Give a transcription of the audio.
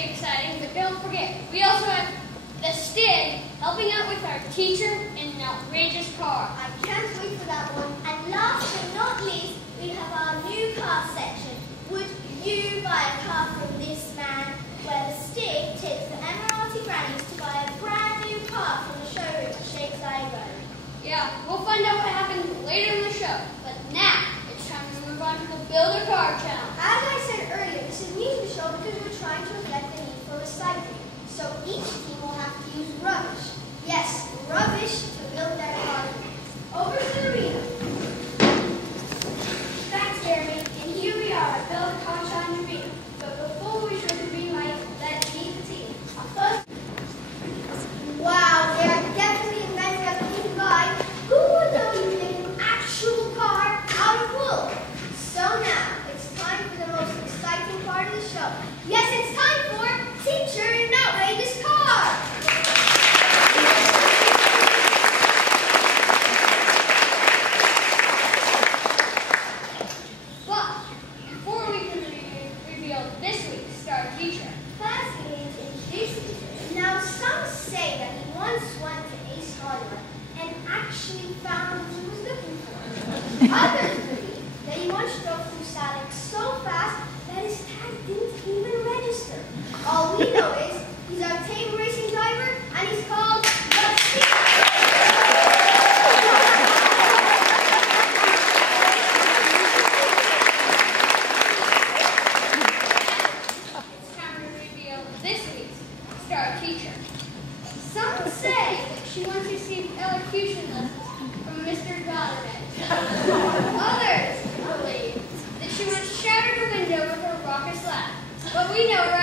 pretty exciting, but don't forget, we also have the STIG helping out with our teacher in an outrageous car. I can't wait for that one. And last but not least, we have our new car section. Would you buy a car from this man? Where the STIG takes the Emirati grannies to buy a brand new car from the showroom at Sheikh Zayed Road. Yeah, we'll find out what happens later in the show. But now, it's time to move on to the Build a Car challenge. As I said earlier, this is new to the show because we're trying to reflect the need for recycling. So each team will have to use rubbish. Yes, rubbish to build their car. Over to the arena. Thanks, Jeremy. And here we are at Build a Car Challenge Arena. But before we show the green light, let's meet the team. First, wow, they are definitely inventing a clean guy. Who would know you make an actual car out of wool? So now, it's time for the most exciting part of the show. Yes, it's time for Teacher in an Outrageous Car! But before we can reveal this week's star teacher, First, we need to introduce the teacher. Now, some say that he once went to Ace Hardware and actually found what he was looking for. Others believe that he once drove through Salix so fast that his tag didn't even register. All we know is he's our tame racing driver and he's called the Steer. it's time to reveal this week's star teacher. Some say that she once received elocution lessons from Mr. Goddard. Others believe that she once shattered a window with her raucous laugh. But we know her